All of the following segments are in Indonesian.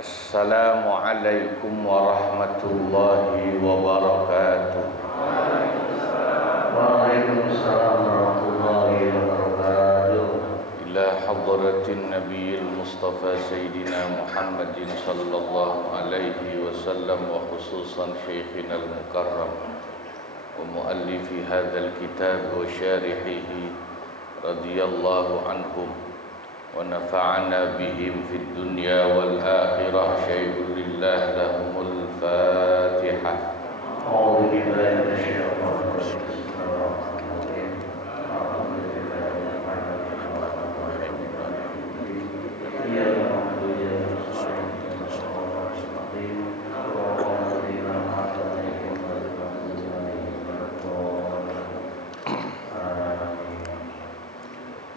Assalamualaikum warahmatullahi wabarakatuh. Waalaikumsalam warahmatullahi wabarakatuh. Ila hadratin nabiyil mustafa sayyidina Muhammadin sallallahu alaihi wasallam wa khususan syekhina al-mukarram wa muallifi hadzal kitab wa syarihihi radhiyallahu anhum wa nafa'ana bihim fid dunya wal akhirah. Syai'un lillah lahumul fatihah. A'udzu billahi minasyaitonir rajim.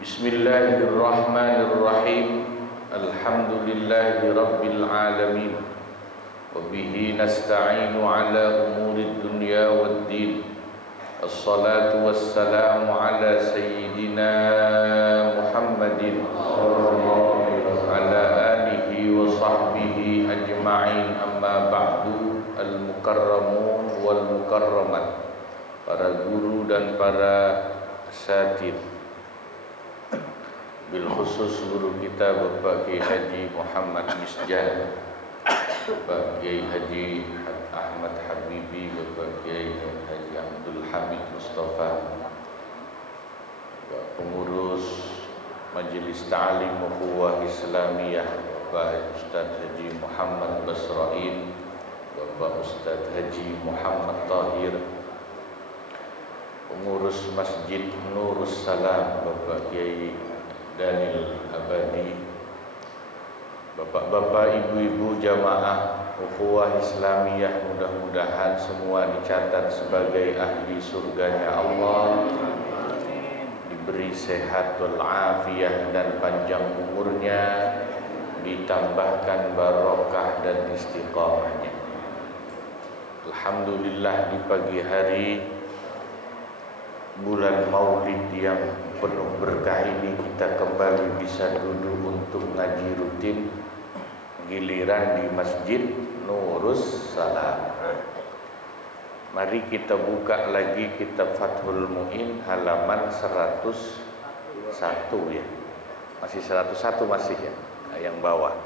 Bismillahirrahmanirrahim. Alhamdulillahi rabbil alamin. Wa bihi nasta'inu ala umurid dunya waddin. Assalatu wassalamu ala sayyidina Muhammadin ala alihi wa sahbihi ajma'in. Amma ba'du. Al-mukarramun wal mukarramat, para guru dan para asatidz, bil khusus guru kita Bapak Kiai Haji Muhammad Misjah, Bapak Kiai Haji Ahmad Habibi, Bapak Kiai Haji Abdul Hamid Mustafa, pengurus Majelis Ta'lim Ukhuwah Islamiyah Bapak Ustaz Haji Muhammad Basrain, Bapak Ustaz Haji Muhammad Tahir, pengurus Masjid Nurus Salam Bapak Kiai Daniel Abadi, bapak-bapak, ibu-ibu jamaah ukhuwah Islamiyah, mudah-mudahan semua dicatat sebagai ahli surganya Allah, diberi sehat wal afiyah dan panjang umurnya, ditambahkan barokah dan istiqamahnya. Alhamdulillah, di pagi hari bulan Maulid yang penuh berkah ini kita kembali bisa duduk untuk ngaji rutin, giliran di Masjid Nurus Salam. Mari kita buka lagi kitab Fathul Mu'in halaman 101 ya. Masih 101 masih ya, yang bawah.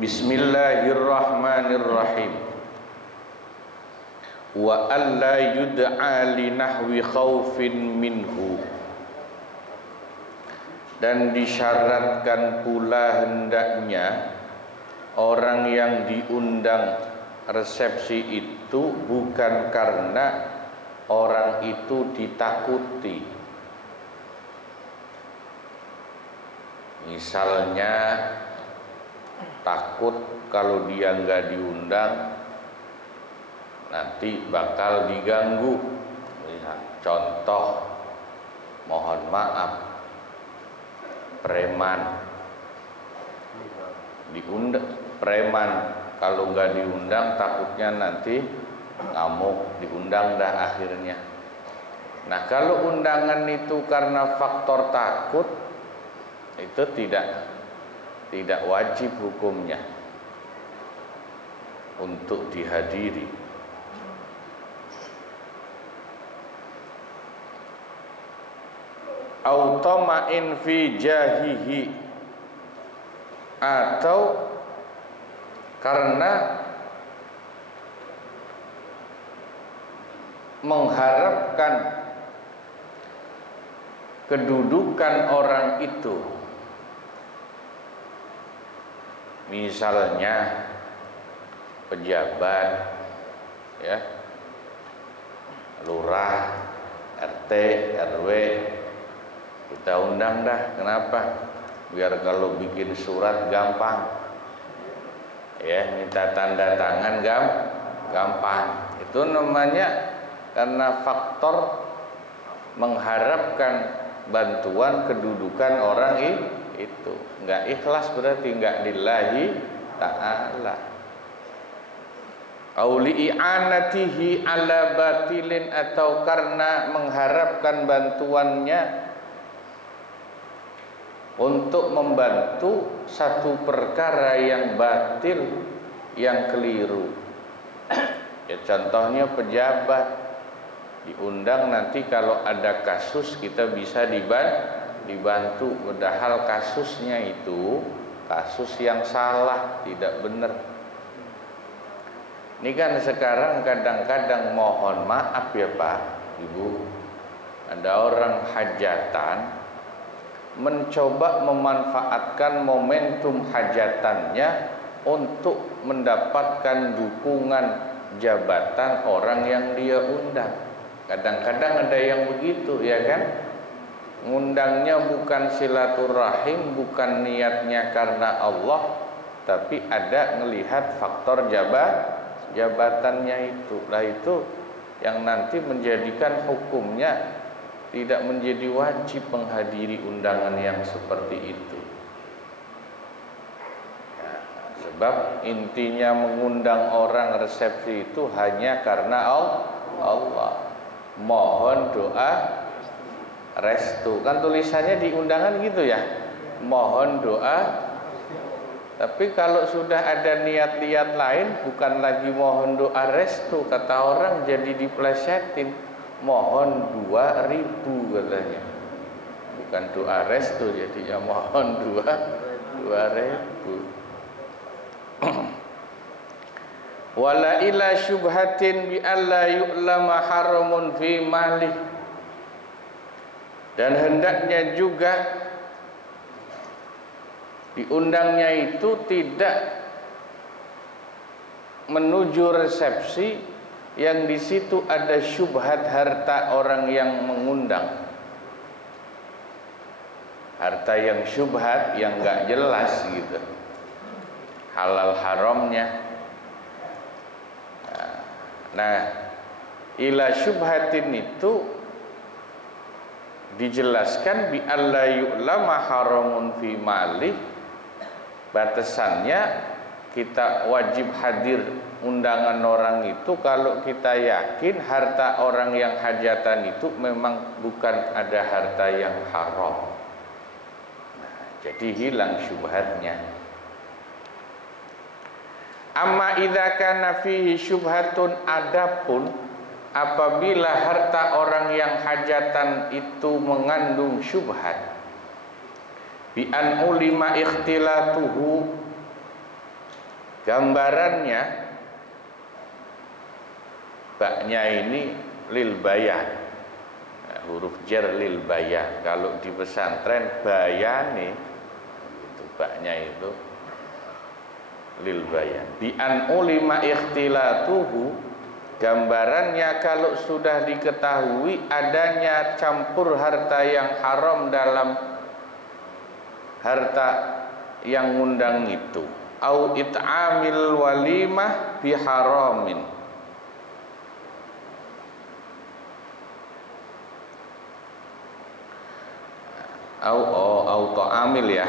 Bismillahirrahmanirrahim. Wa alla yud'a li nahwi khaufin minhu, dan disyaratkan pula hendaknya orang yang diundang resepsi itu bukan karena orang itu ditakuti. Misalnya takut kalau dia nggak diundang nanti bakal diganggu. Contoh, mohon maaf, preman diundang, preman kalau nggak diundang takutnya nanti ngamuk, diundang dah akhirnya. Nah, kalau undangan itu karena faktor takut, itu tidak wajib hukumnya untuk dihadiri. Automa'in fi jahihi, atau karena mengharapkan kedudukan orang itu. Misalnya pejabat ya, lurah, RT, RW, kita undang dah. Kenapa? Biar kalau bikin surat gampang ya, minta tanda tangan gampang. Itu namanya karena faktor mengharapkan bantuan kedudukan orang itu. Enggak ikhlas, berarti enggak lillahi ta'ala. Auli i'anatihi ala batilin, atau karena mengharapkan bantuannya untuk membantu satu perkara yang batil, yang keliru. Ya, contohnya pejabat diundang, nanti kalau ada kasus kita bisa dibantu, padahal kasusnya itu kasus yang salah, tidak benar. Ini kan sekarang kadang-kadang, mohon maaf ya Pak, Ibu, ada orang hajatan mencoba memanfaatkan momentum hajatannya untuk mendapatkan dukungan jabatan orang yang dia undang. Kadang-kadang ada yang begitu, ya kan? Ngundangnya bukan silaturahim, bukan niatnya karena Allah, tapi ada ngelihat faktor jabatannya itu. Lah itu yang nanti menjadikan hukumnya tidak menjadi wajib menghadiri undangan yang seperti itu. Ya, sebab intinya mengundang orang resepsi itu hanya karena Allah. Mohon doa restu. Kan tulisannya di undangan gitu ya. Mohon doa. Tapi kalau sudah ada niat-niat lain, bukan lagi mohon doa restu, kata orang jadi diplesetin. Mohon 2.000 katanya, bukan doa restu, jadi ya mohon 2.000. Wala ila syubhatin bi alla yu'lama haramun fi malih, dan hendaknya juga diundangnya itu tidak menuju resepsi yang di situ ada syubhat harta orang yang mengundang, harta yang syubhat, yang nggak jelas gitu, halal haramnya. Nah, ila syubhatin itu dijelaskan bi alla yu'lama haramun fi malih, batasannya kita wajib hadir undangan orang itu kalau kita yakin harta orang yang hajatan itu memang bukan ada harta yang haram. Nah, jadi hilang syubhatnya. Amma idza kana fihi syubhatun, adapun apabila harta orang yang hajatan itu mengandung syubhat, bi an ulima ikhtilatuhu, gambarannya baknya ini lil bayan, nah, huruf jar lil bayan. Kalau di pesantren bayane itu baknya itu lil bayan. Bi an ulima ikhtilatuhu, gambarannya kalau sudah diketahui adanya campur harta yang haram dalam harta yang ngundang itu, au it'amil walimah bi haramin, au ta'amil ya,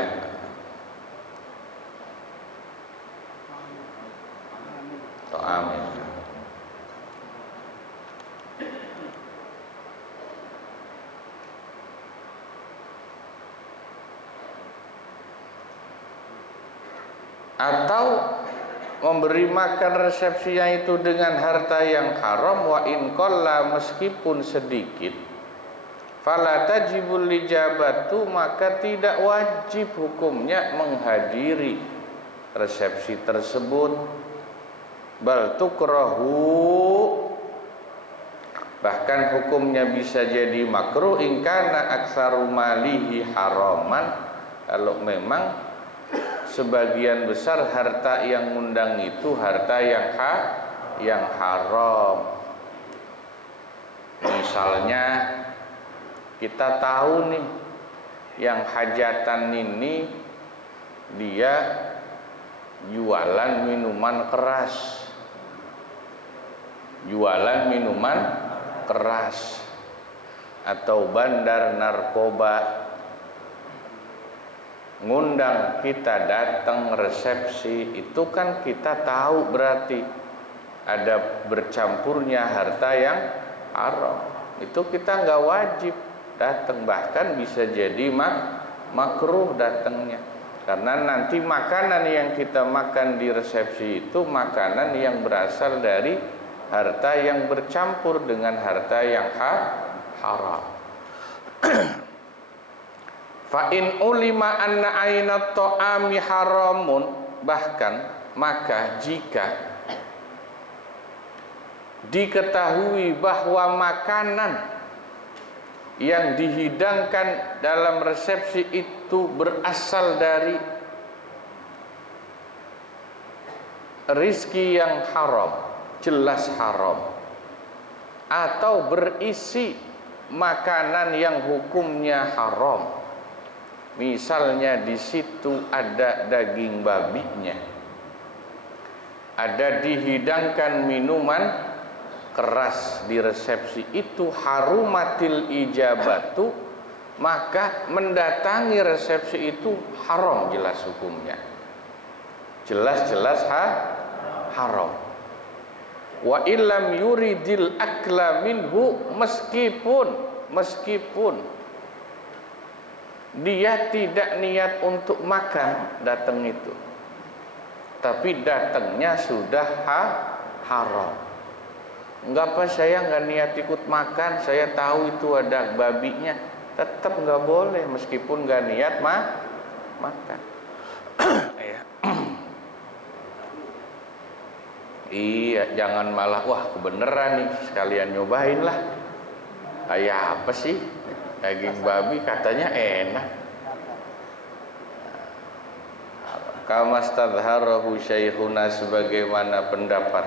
ta'amil. Atau memberi makan resepsinya itu dengan harta yang haram, wa in qalla, meskipun sedikit, fala tajibul lijabatu, maka tidak wajib hukumnya menghadiri resepsi tersebut. Bal tukrahu, bahkan hukumnya bisa jadi makruh, in kana aktsaru malihi haraman, kalau memang sebagian besar harta yang ngundang itu harta yang haram. Misalnya kita tahu nih yang hajatan ini dia jualan minuman keras, atau bandar narkoba, ngundang kita datang resepsi, itu kan kita tahu berarti ada bercampurnya harta yang haram. Itu kita nggak wajib datang, bahkan bisa jadi makruh datangnya. Karena nanti makanan yang kita makan di resepsi itu makanan yang berasal dari harta yang bercampur dengan harta yang haram. Fa in ulima anna ainat ta'ami haramun, bahkan maka jika diketahui bahwa makanan yang dihidangkan dalam resepsi itu berasal dari rizki yang haram, jelas haram, atau berisi makanan yang hukumnya haram. Misalnya di situ ada daging babinya, ada dihidangkan minuman keras di resepsi itu, harumatil ijabatu, maka mendatangi resepsi itu haram jelas hukumnya, jelas-jelas haram. Wa illam yuridil akla minhu, meskipun dia tidak niat untuk makan datang itu, tapi datangnya sudah haram. Enggak apa, saya enggak niat ikut makan, saya tahu itu ada babinya, tetap enggak boleh meskipun enggak niat makan. Iya, jangan malah wah kebeneran nih, sekalian nyobain lah. Kayak apa sih? Daging babi katanya enak. Kama stadharahu syaikhuna, sebagaimana pendapat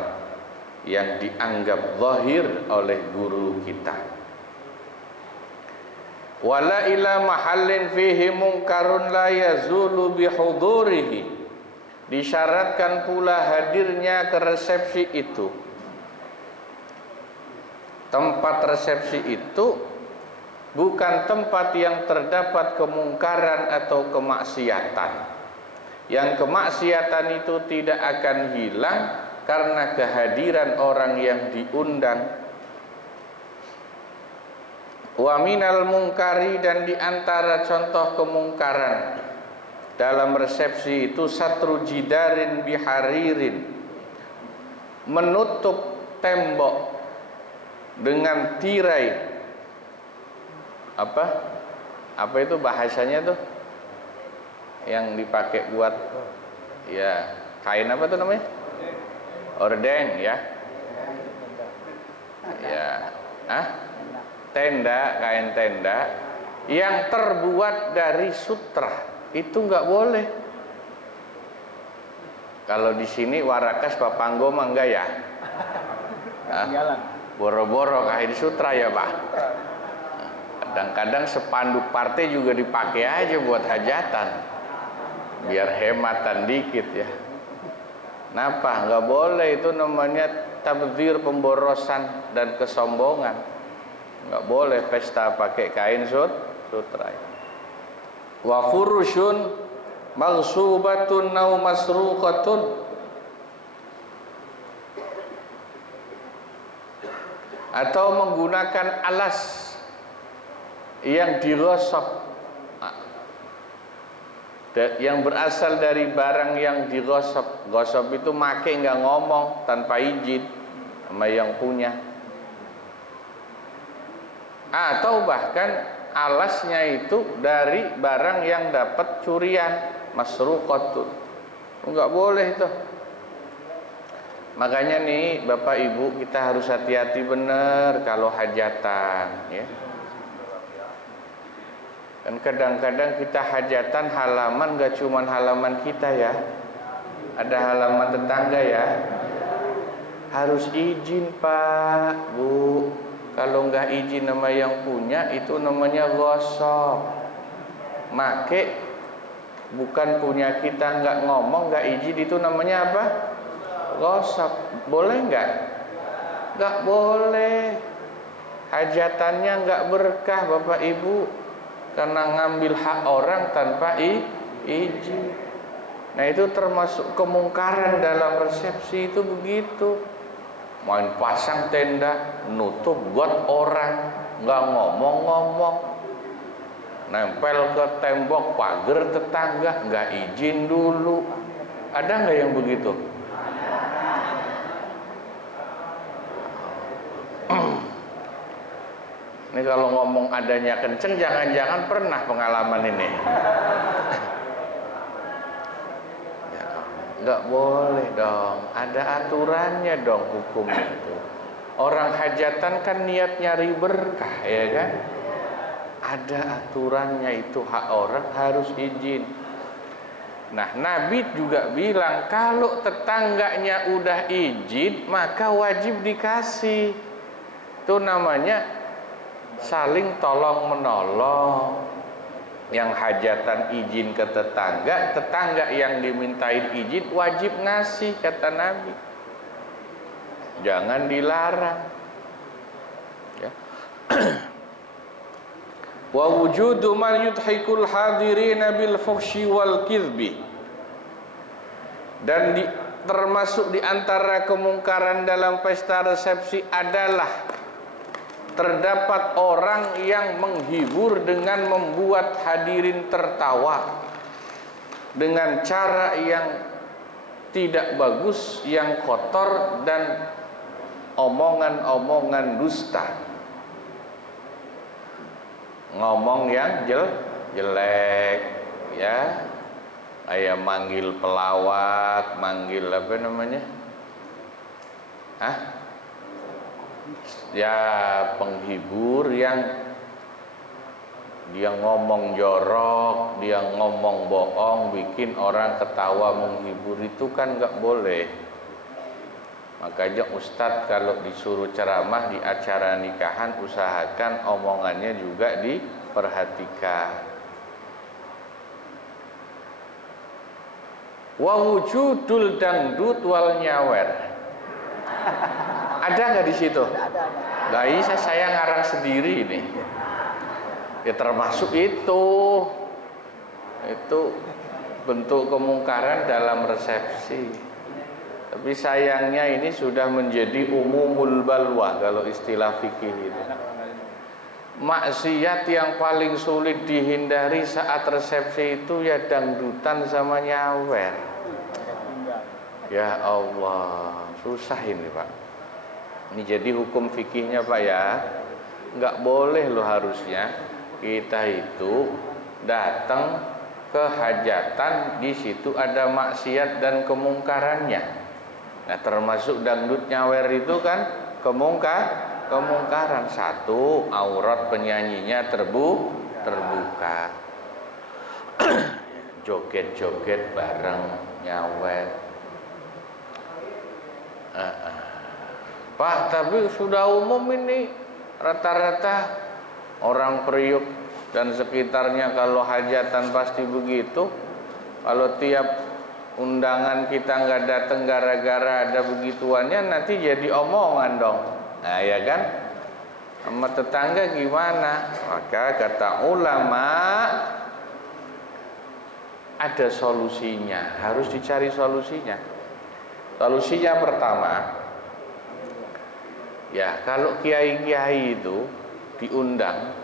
yang dianggap zahir oleh guru kita. Wala ila mahallin fihi munkarun la yazulu bihudurihi, disyaratkan pula hadirnya ke resepsi itu. Tempat resepsi itu bukan tempat yang terdapat kemungkaran atau kemaksiatan. Yang kemaksiatan itu tidak akan hilang karena kehadiran orang yang diundang. Wa minal mungkari, dan diantara contoh kemungkaran dalam resepsi itu satru jidarin biharirin, menutup tembok dengan tirai apa itu bahasanya tuh yang dipakai buat ya kain apa tuh namanya? Ordeng ya, tenda, kain tenda yang terbuat dari sutra itu nggak boleh. Kalau di sini Warakas Papanggo mah enggak ya? Boro-boro kain sutra ya Pak. Kadang-kadang sepanduk partai juga dipakai aja buat hajatan, biar hematan dikit ya. Kenapa? Nggak boleh, itu namanya tabdzir, pemborosan dan kesombongan. Nggak boleh pesta pakai kain sutra. Wa furushun maghsubatun aw masruqatun, atau menggunakan alas yang digosok, yang berasal dari barang yang digosok. Gosok itu make nggak ngomong, tanpa izin sama yang punya. Atau bahkan alasnya itu dari barang yang dapat curian, masruqatun, nggak boleh itu. Makanya nih Bapak Ibu, kita harus hati-hati bener kalau hajatan ya. Dan kadang-kadang kita hajatan halaman gak cuman halaman kita ya, ada halaman tetangga ya. Harus izin Pak, Bu. Kalau nggak izin nama yang punya, itu namanya gosok. Make bukan punya kita, nggak ngomong, nggak izin, itu namanya apa? Gosok. Boleh nggak? Nggak boleh. Hajatannya nggak berkah Bapak Ibu, karena ngambil hak orang tanpa izin. Nah itu termasuk kemungkaran dalam resepsi itu begitu. Main pasang tenda, nutup got orang, nggak ngomong-ngomong. nempel ke tembok pagar tetangga, nggak izin dulu. Ada nggak yang begitu? Ini kalau ngomong adanya kenceng, jangan-jangan pernah pengalaman ini. Ya, nggak boleh dong, ada aturannya dong hukum itu. Orang hajatan kan niat nyari berkah, ya kan? Ada aturannya, itu hak orang, harus izin. Nah, Nabi juga bilang kalau tetangganya udah izin maka wajib dikasih. Itu namanya saling tolong menolong. Yang hajatan izin ke tetangga, tetangga yang dimintain izin wajib ngasih, kata Nabi. Jangan dilarang. Ya. Wa wujudu man yudhikul hadirina bil fuhsyi wal kidhbi. Dan termasuk di antara kemungkaran dalam pesta resepsi adalah terdapat orang yang menghibur dengan membuat hadirin tertawa dengan cara yang tidak bagus, yang kotor dan omongan-omongan dusta. Ngomong yang jelek, ya, kayak manggil pelawak, manggil apa namanya? Ya, penghibur yang dia ngomong jorok, dia ngomong bohong, bikin orang ketawa, menghibur, itu kan nggak boleh. Makanya Ustadz kalau disuruh ceramah di acara nikahan, usahakan omongannya juga diperhatikan. Wa wujudul dangdut wal nyawer. Ada nggak di situ? Nah, ini saya ngarang sendiri ini. Ya termasuk itu bentuk kemungkaran dalam resepsi. Tapi sayangnya ini sudah menjadi umumul balwa kalau istilah fikih itu. Maksiat yang paling sulit dihindari saat resepsi itu ya dangdutan sama nyawer. Ya Allah, susah ini Pak. Ini jadi hukum fikihnya Pak ya. Nggak boleh loh harusnya kita itu datang ke hajatan, di situ ada maksiat dan kemungkarannya. Nah, termasuk dangdut nyawer itu kan kemungkaran. Satu, aurat penyanyinya terbuka. Joget-joget bareng nyawer. Pak, tapi sudah umum ini, rata-rata orang Priuk dan sekitarnya kalau hajatan pasti begitu. Kalau tiap undangan kita nggak datang gara-gara ada begituannya, nanti jadi omongan dong. Nah ya kan, sama tetangga gimana? Maka kata ulama ada solusinya, harus dicari solusinya. Solusinya pertama, ya kalau kiai-kiai itu diundang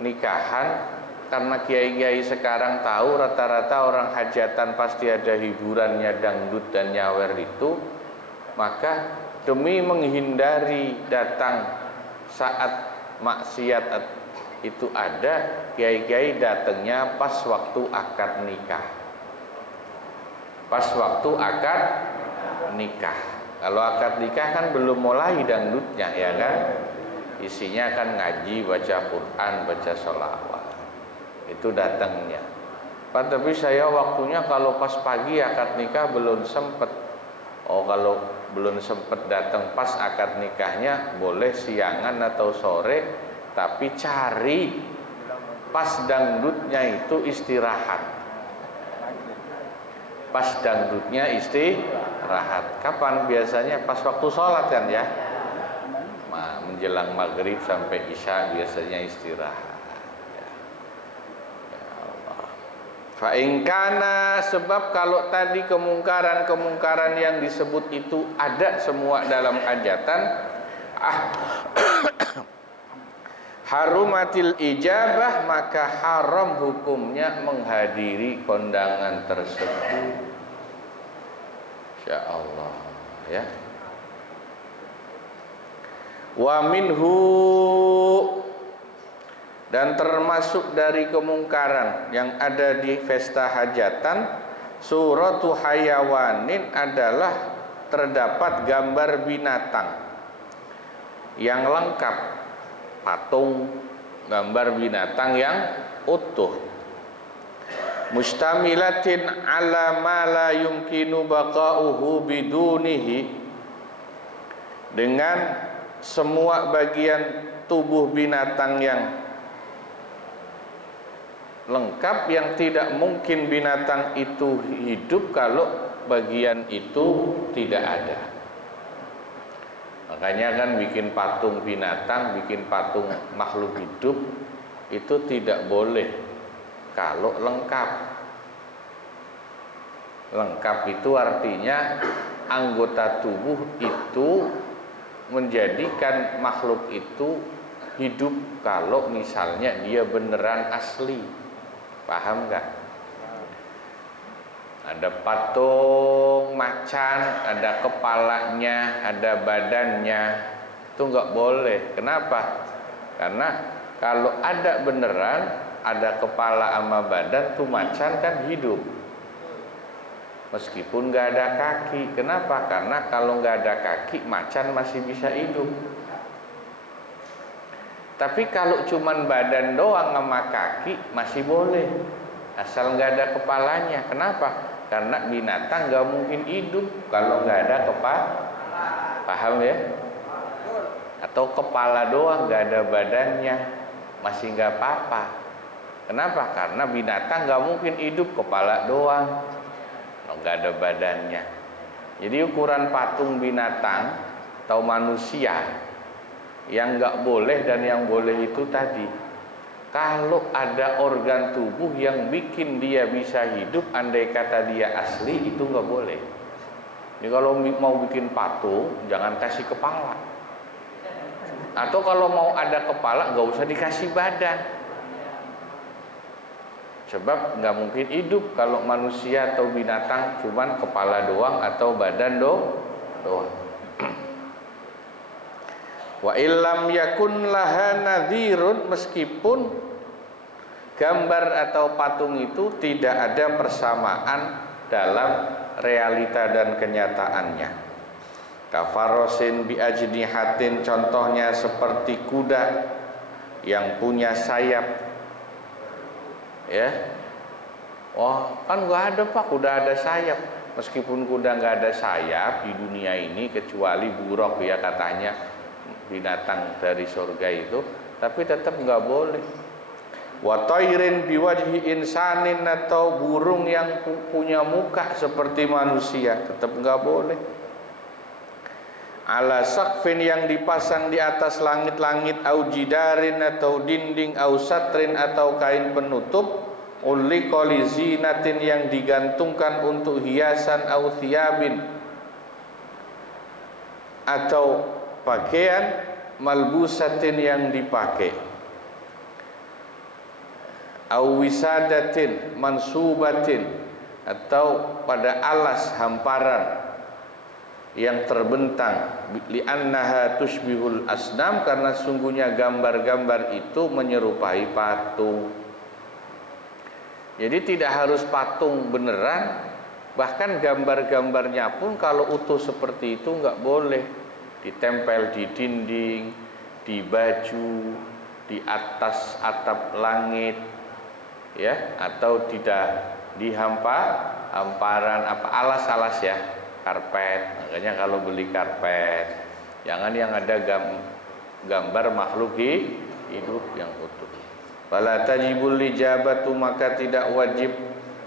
nikahan, karena kiai-kiai sekarang tahu rata-rata orang hajatan pasti ada hiburannya dangdut dan nyawer itu, maka demi menghindari datang saat maksiat itu ada, kiai-kiai datangnya pas waktu akad nikah. Pas waktu akad nikah. Kalau akad nikah kan belum mulai dangdutnya, ya kan? Isinya kan ngaji, baca Quran, baca sholawat. Itu datangnya. Pak, tapi saya waktunya kalau pas pagi akad nikah belum sempet. Oh, kalau belum sempet datang pas akad nikahnya, boleh siangan atau sore, tapi cari pas dangdutnya itu istirahat. Pas dangdutnya istirahat. Kapan biasanya? Pas waktu sholat kan ya. Menjelang maghrib sampai isya biasanya istirahat. Fa'ingkana, sebab kalau tadi kemungkaran-kemungkaran yang disebut itu ada semua dalam hajatan, harumatil ijabah, maka haram hukumnya menghadiri kondangan tersebut. Insya Allah ya. Wa minhu, dan termasuk dari kemungkaran yang ada di pesta hajatan, suratu hayawanin adalah terdapat gambar binatang yang lengkap, patung gambar binatang yang utuh, mustamilatin ala ma la yumkinu baqa'uhu bidunihi, dengan semua bagian tubuh binatang yang lengkap, yang tidak mungkin binatang itu hidup kalau bagian itu tidak ada. Makanya kan bikin patung binatang, bikin patung makhluk hidup itu tidak boleh kalau lengkap. Lengkap itu artinya anggota tubuh itu menjadikan makhluk itu hidup kalau misalnya dia beneran asli. Paham nggak? Ada patung macan, ada kepalanya, ada badannya, itu nggak boleh. Kenapa? Karena kalau ada beneran, ada kepala sama badan, tuh macan kan hidup. Meskipun nggak ada kaki. Kenapa? Karena kalau nggak ada kaki, macan masih bisa hidup. Tapi kalau cuman badan doang sama kaki masih boleh, asal nggak ada kepalanya. Kenapa? Karena binatang nggak mungkin hidup kalau nggak ada kepala. Paham ya? Atau kepala doang nggak ada badannya masih nggak apa-apa. Kenapa? Karena binatang nggak mungkin hidup kepala doang, nggak ada badannya. Jadi ukuran patung binatang atau manusia yang nggak boleh dan yang boleh itu tadi, kalau ada organ tubuh yang bikin dia bisa hidup, andai kata dia asli, itu nggak boleh. Jadi kalau mau bikin patung, jangan kasih kepala. Atau kalau mau ada kepala, nggak usah dikasih badan. Sebab nggak mungkin hidup kalau manusia atau binatang cuman kepala doang atau badan doang. Wa illam yakun laha nadhirun, meskipun gambar atau patung itu tidak ada persamaan dalam realita dan kenyataannya. Kafarosin bi ajnihatin, contohnya seperti kuda yang punya sayap. Ya. Oh, kan nggak ada Pak, kuda ada sayap. Meskipun kuda nggak ada sayap di dunia ini kecuali buruk ya katanya, binatang dari surga itu, tapi tetap nggak boleh. Wa tayrin biwajhi insanin, atau burung yang punya muka seperti manusia, tetap nggak boleh. Ala saqfin, yang dipasang di atas langit-langit, au jidarin, atau dinding, au satrin, atau kain penutup, uli kolizinatin, yang digantungkan untuk hiasan, au thiyabin, atau pakaian, malbusatin, yang dipakai, au wisadatin mansubatin, atau pada alas hamparan yang terbentang, li'annaha tushbihul asnam, karena sungguhnya gambar-gambar itu menyerupai patung. Jadi tidak harus patung beneran, bahkan gambar-gambarnya pun kalau utuh seperti itu nggak boleh ditempel di dinding, di baju, di atas atap langit, ya, atau tidak di hamparan apa alas-alas ya, karpet. Makanya kalau beli karpet jangan yang ada gambar makhluk hidup yang utuh. Fala tajibul ijabatu, maka tidak wajib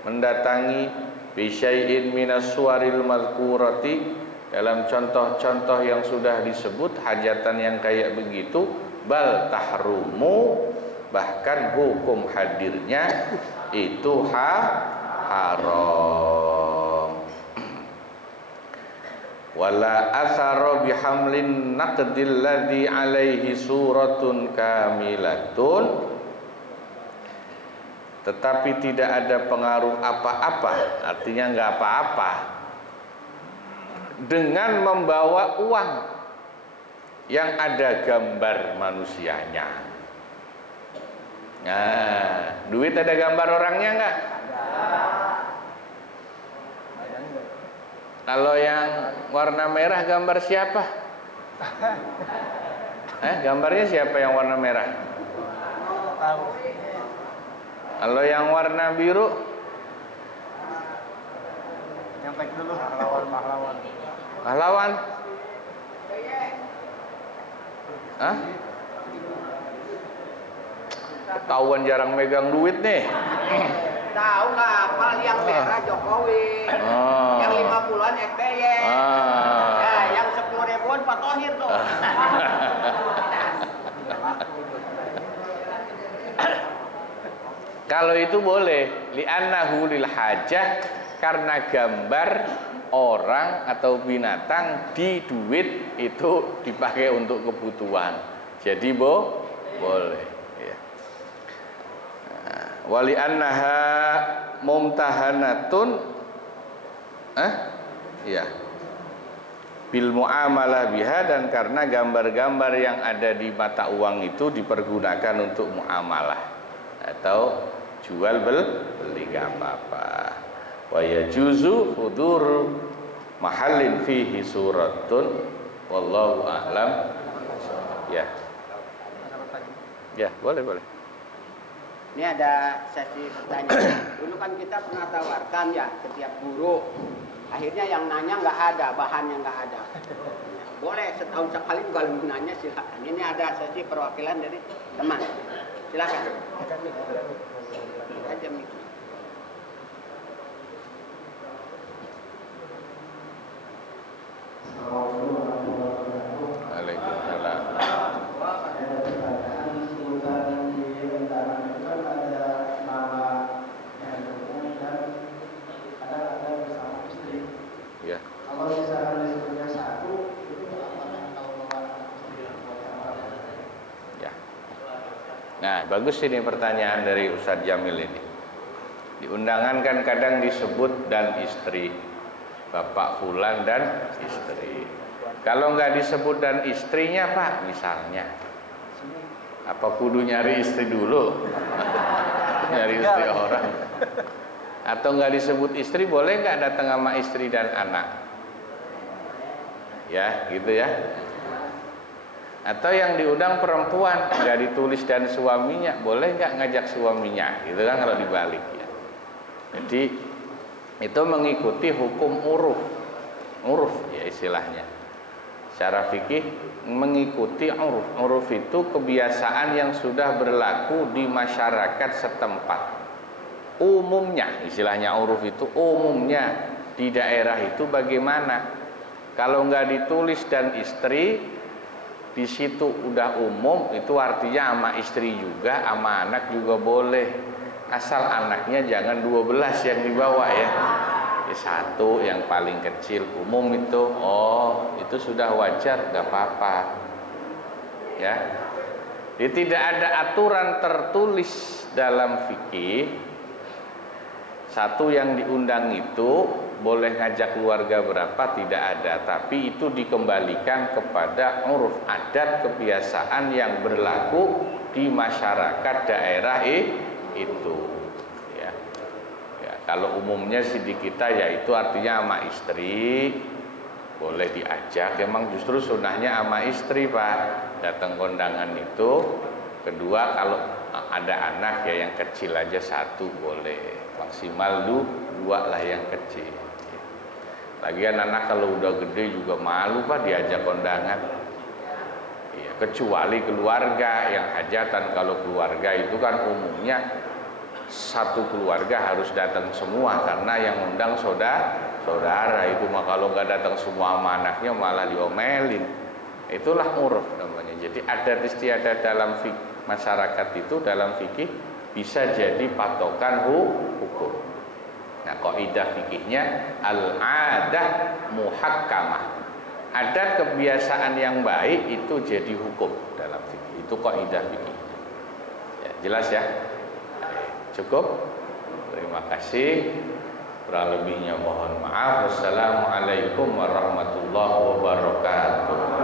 mendatangi bi syai'in minas suwaril mazkurati, dalam contoh-contoh yang sudah disebut hajatan yang kayak begitu, bal tahrumu, bahkan hukum hadirnya itu haram. wala athara bihamlin naqdil ladzi alaihi suratun kamilatun, tetapi tidak ada pengaruh apa-apa, artinya nggak apa-apa dengan membawa uang yang ada gambar manusianya. Nah, duit ada gambar orangnya nggak? Kalau yang warna merah gambar siapa? Gambarnya siapa yang warna merah? Kalau yang warna biru? Yang baik dulu, pahlawan. Pahlawan? Hah? Ketahuan jarang megang duit nih. Tahu nggak apa yang merah Jokowi, yang 50-an SBY, ya, yang 10 ribuan Pak Thohir tuh. Kalau itu boleh, li'annahu lil hajah, karena gambar orang atau binatang di duit itu dipakai untuk kebutuhan. Jadi boleh. Ya. Wali annaha mumtahanatun, ya, bil muamalah biha, dan karena gambar-gambar yang ada di mata uang itu dipergunakan untuk muamalah atau jual beli, nggak apa-apa. Wa yajuzu hudur mahallin fihi suratun wallahu a'lam. Ya, boleh. Ini ada sesi pertanyaan. Dulu kan kita pernah tawarkan ya setiap guru. Akhirnya yang nanya nggak ada, bahannya nggak ada. Boleh setahun sekali kalau nanya silakan. Ini ada sesi perwakilan dari teman. Silakan. Aja mikir. Waalaikumsalam. Ya. Kalau misalkan disebutnya satu, itu Ya. Nah, bagus ini pertanyaan dari Ustadz Jamil ini. Di undangan kan kadang disebut dan istri, bapak fulan dan istri. Kalau nggak disebut dan istrinya Pak, misalnya, apa kudu nyari istri dulu? Nyari istri orang. Atau nggak disebut istri, boleh nggak datang sama istri dan anak? Ya, gitu ya. Atau yang diundang perempuan, nggak ditulis dan suaminya, boleh nggak ngajak suaminya? Gitu kan kalau dibalik ya. Jadi itu mengikuti hukum uruf ya istilahnya. Secara fikih mengikuti uruf. Uruf itu kebiasaan yang sudah berlaku di masyarakat setempat. Umumnya, istilahnya uruf itu umumnya di daerah itu bagaimana? Kalau nggak ditulis dan istri, di situ udah umum, itu artinya sama istri juga, sama anak juga boleh. Asal anaknya jangan 12 yang dibawa ya. Satu yang paling kecil umum itu, itu sudah wajar, nggak apa-apa. Ya. Jadi tidak ada aturan tertulis dalam fikih. Satu yang diundang itu boleh ngajak keluarga berapa, tidak ada, tapi itu dikembalikan kepada uruf adat kebiasaan yang berlaku di masyarakat daerah itu. Ya. Ya, kalau umumnya sih di kita ya itu artinya sama istri boleh diajak. Emang justru sunahnya sama istri Pak, datang kondangan itu. Kedua kalau ada anak ya yang kecil aja satu boleh, maksimal 2 lah yang kecil. Lagian anak kalau udah gede juga malu Pak diajak kondangan. Ya, kecuali keluarga yang hajatan. Kalau keluarga itu kan umumnya satu keluarga harus datang semua, karena yang undang saudara itu mah kalau nggak datang semua sama anaknya malah diomelin. Itulah uruf namanya. Jadi adat istiadat dalam masyarakat itu dalam fikih bisa jadi patokan hukum. Nah, kaidah fikihnya al-adah muhakkamah. Adat kebiasaan yang baik itu jadi hukum dalam fikih. Itu kaidah fikih. Ya, jelas ya? Cukup? Terima kasih. Kurang lebihnya mohon maaf. Wassalamualaikum warahmatullahi wabarakatuh.